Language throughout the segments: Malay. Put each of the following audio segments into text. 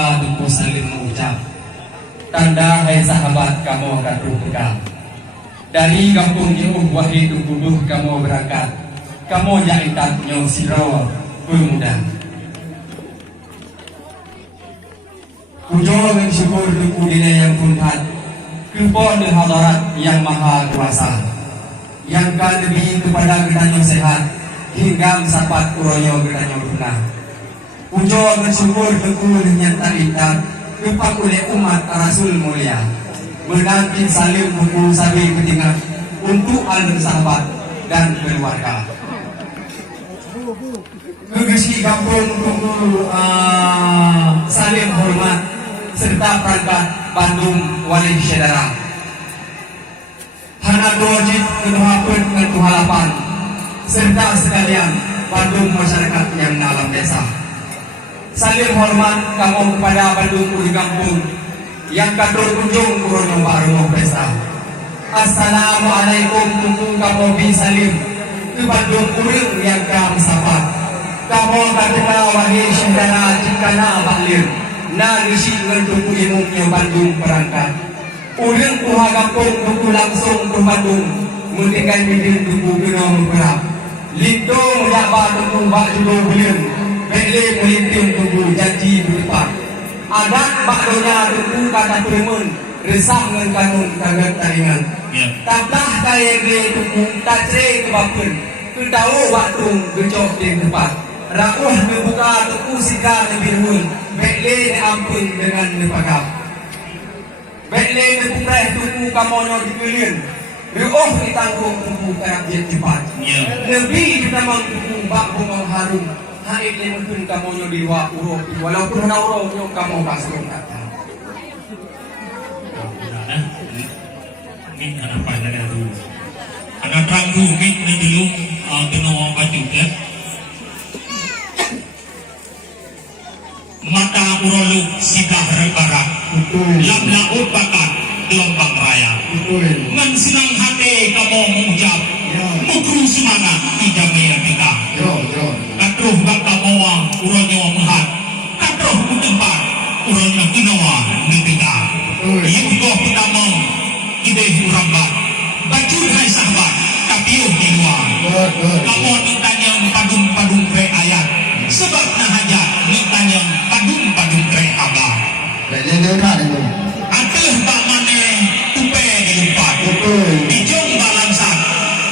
Maka Tuku saling mengucap, tanda hai sahabat kamu akan berubah. Dari kampung Jauh Wahid Tukuduh kamu berangkat, kamu jaitat nyong sirawa pemuda. Pujo dan syukur Tuku dina yang punhat, kepon hadarat yang maha kuasa, yang kan lebih kepada kita nyong sehat, hingga sapat uroyo kita nyong punah. Pujo dan syukur Tuku yang tarikat, kepak oleh umat Rasul mulia, berganti saling buku sabi ketinggal untuk alur sahabat dan keluarga. Kegesi kampung Tuku saling hormat serta perangkat Bandung Wali Syedara. Hana dojit kenuhapun kenuhalapan serta sekalian Bandung masyarakat yang dalam desa. Saling hormat kamu kepada Bandung Uli Kampung yang kadur kunjung kurun baru pesta. Assalamualaikum Tuku kamu bisalim ke Bandung Uring yang kamu sahabat. Kamu kata Wali Syedara jikana balir na ngisi dengan Tuku imumnya Bandung berangkat. Uring kuha kampung Tuku langsung ke Bandung mentinggal bibir Tuku kena berperap. Lindo menjabat Tuku bak judo bulir. Bele melinting Tuku janji berlipat. Adat bakdonya Tuku kata teremun resah dengan kanun kaget taringan. Tablah kaya gede Tuku tacre kebapun. Ketahu waktu gejok di tempat. Rakuh membuka Tuku sikar nebirun. Bele ampun dengan nepagap. Bele nepukreh Tuku kamonyo dipilin. Reuh ditanggung Tuku kayak jet cepat. Lebih ditamang Tuku bak bungong harum. Haid lemutun kamonyo diwa uro. Walaupun na uro yung kamo pasung kata. Min harapan na dulu. Anak ragu min na belum tenawang baju ya. Mata uroluk sidah rebarak. Lam laut bakat gelombang raya. Ngan senang hati kamu mengucap. Mukru semangat ijamaya kita. Katruh baka mawang uronyo mehat. Katruh kutempat uronyo kinawa nipita. Yang kau pertamang ideh urambat. Bajur hai sahabat tapi yung kinwa. Kamu nintanyang padung-padung pre ayat. Sebab nahajat nintanyang padung-padung pre abad. Ateh bak mane tupe dilumpat. Dijong balangsat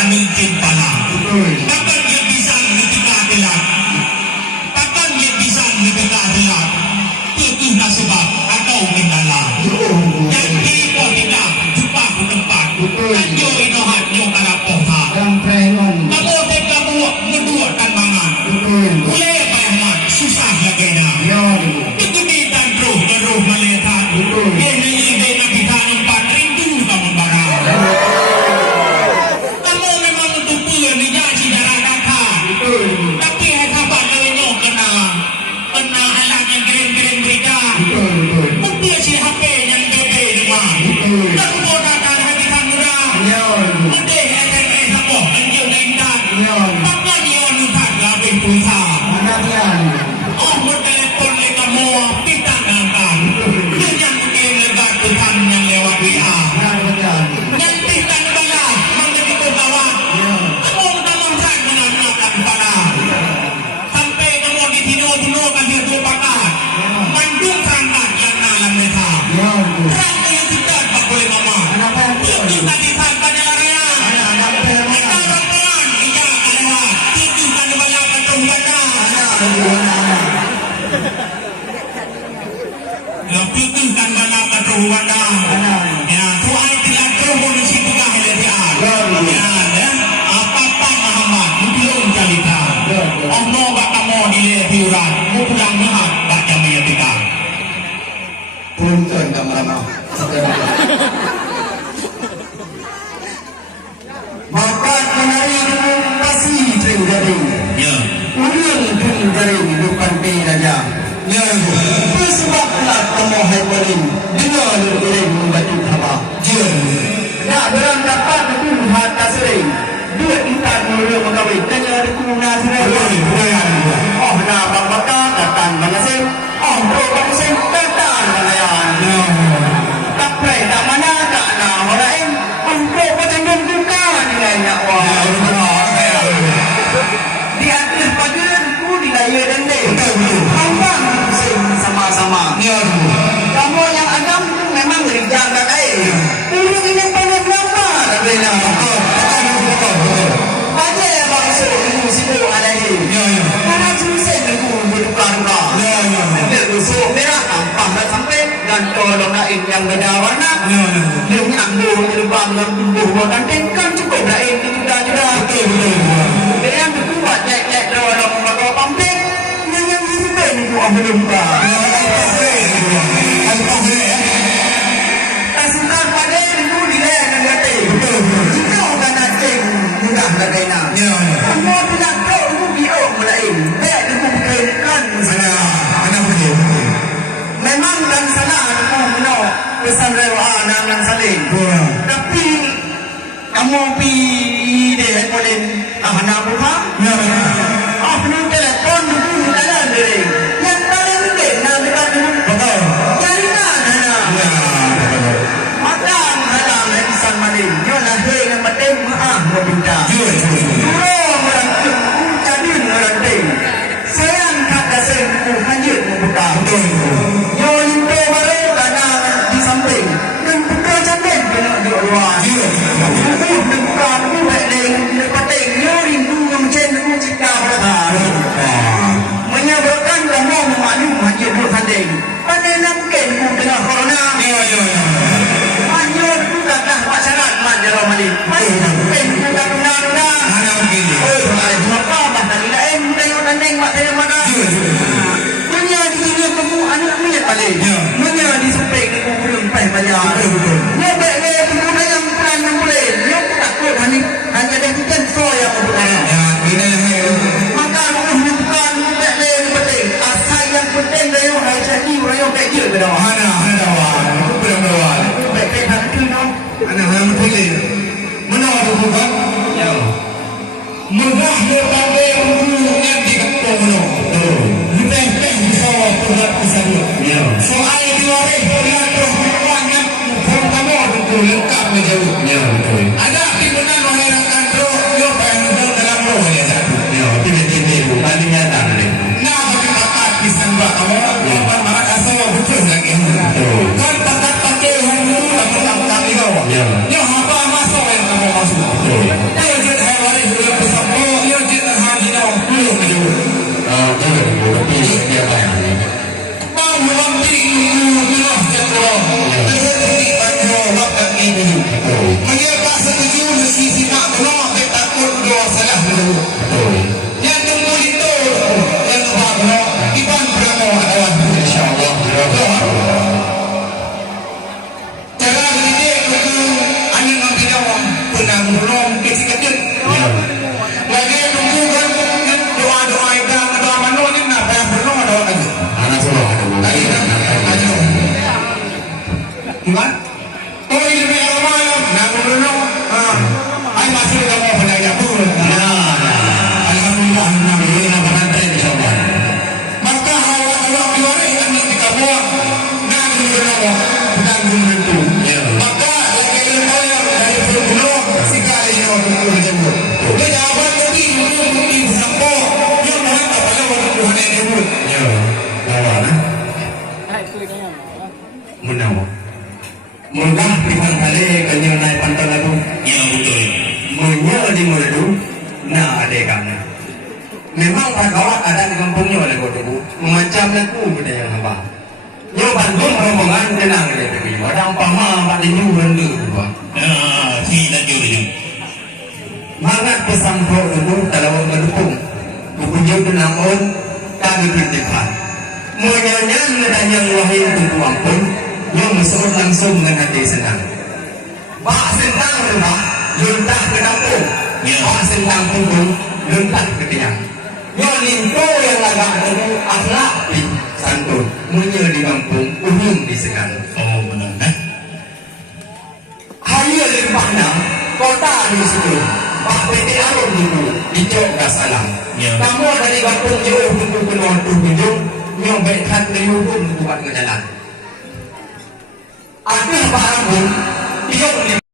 anung cimpana. Bahkan dia bisa ketika telat. Bahkan dia bisa ketika telat. Itu sebab atau kendala. Jadi kau tidak jumpa ke tempat. Tanjo inohat nyo karapoha. Kamu teka buat menduakan mangan. Boleh bayangkan susah lagi na. Keguditan roh melihat. Ini ide nabi tanam pat rindu kamu barang. Kamu memang untuk puan dijanji darah kata. Tapi kabar kalinya kena alat yang keren-keren mereka. Mungkin si HP yang gede rumah. Dan menggunakan hati muda. Mungkin SMS apa anjing ingat. Maka dia nutat lebih pulsa. Oh bertelepon le kamu kita ngangkat. Yang mungkin legat Tuhan yang lewat WA. Yang kita nebala mengetik bawah. Kamu dalam ran menganak kepala. Sampai kamu ditino-tino kan itu pakat. Mandung perangkat yang nalam mereka. Perang yang tidak tak boleh mama. Itu tadi sampai dalam raya. Kita rombongan iya kalewat. Itu kan nebala kantong bata. Itu kan bala kantong bata. Ya, tuai tidak terhubung di situ kah ya. Apa-apa Muhammad belum jalita. Allah bak kamu dile piuran. Mu pulang mehat bak jamaya kita. Punten kamana. Maka menari kasih dari. Ya. Ulian dari bukan raja. Ya. Sebab telah kamu hai paling dengan dari membantu haba. Ya. Nak berangkat itu hata sering. Dua intan mula mengawin tanya ada kumuna sering. Oh, nak bakal datang bangsa. Oh, bro bangsa. yang beda warna. Dia ambil lubang yang tumbuh bukan kan cukup lah ini juga. Dia yang kedua cek orang bawa pampir yang juga ini gua belum tahu. Kasihkan pada itu dia yang kata. Jika orang nak cek mudah bagaimana. Kamu bilang kau biar mulai. Baik itu bukan sana. Memang dan salah aku menolak pesan rewa dan saling. Tapi kamu pi deh boleh mana buka? Aku telepon dulu dalam diri. Yang paling penting nak dekat dulu. Betul. Jadi mana? Makan halang pesan maling. Jolah hei yang penting maaf meminta. Orang jadi orang ting. Sayang kata saya hanya membuka. Menyebabkan kamu memaklum hanya bertanding. Pada namken dengan corona. Hanya bukanlah masyarakat manjaro malik. Pada namken bukan undang-undang. Maka bahkan lain tengok tanding mak saya mana. Menya di sini kamu anak punya balik. Menya di supek kamu belum payah bayar. Nyobek le pemuda yang peran yang boleh. Nyok takut hanya ada kita soya untuk maka aku bukan tak le penting. Asal yang penting dayo hai jadi rayo kayak gitu dah. Ada aku belum dah. Baik hal itu no. Ana yang penting. Mana aku bukan? Ya. Mudah berbagai yang dikepung no. Lebih bisa buat kesana. Ya. Soal diwaris dengan perempuannya pertama itu lengkap menjadi. Ya betul. Ada timbunan orang kantor yo pengen dalam roh ya. Ya, tiba-tiba bukan nyata ni. Nah, bagi bakat pisang buat kamu, bukan makan asal betul lagi. Kan bakat pakai hantu dalam kami kau. Ya. Yo apa masuk yang kamu masuk. Yo jadi hari sudah bersama. Yo jadi hari ni belum betul. Betul. Dia bayar. Mau wanti mula jatuh. Jadi banyak waktu ini. Mereka setuju mesti tidak benar takut doa salah dulu. Yang tunggu itu yang bahagia iban berapa adalah insyaallah. Cara ini itu angin mengira benang belum kecil-kecil. Lagi tunggu kan doa-doa itu doa mana ni nak bayar belum ada lagi. Anak suruh. Tadi ayo. Gimana? Oh ini bayar malam nak belum. Ay masih kamu belajar pun. Maka kalau keluar ini kamu nak berdoa tanggung itu. Maka lagi bayar dari sebelum sekali yang berjumpa. Berjawab lagi mungkin sampai yang mana pada waktu Tuhan yang dulu. Ya, lawan. Menang. Mudah pihak kali kanya naik pantai lalu. Ya betul. Menya di merdu, nah ada kamu. Memang kagawat ada di kampungnya oleh kodoku. Macam laku benda yang apa. Yo Bandung rombongan tenang dia pergi. Orang paham pak dinyu benda apa. Tidak jujur. Mangat pesan kau dulu kalau mendukung. Bukunjung tenang on, tak diperdekat. Menyanya ada yang wahai tunggu ampun. Yang masuk langsung dengan hati senang. Bak senang rumah, luntah ke kampung. Bak senang punggung, luntah ke tiang. Yang lintu yang agak itu akhlak di santun. Munya di kampung, umum di segan. Oh benar kan? Hanya limpahnya, kota di situ. Bak PT Arum dulu, di Jogja Salam. Kamu dari kampung jauh untuk keluar kunjung, yang baikkan ke hukum buat ke jalan. Aku yang paham pun, dia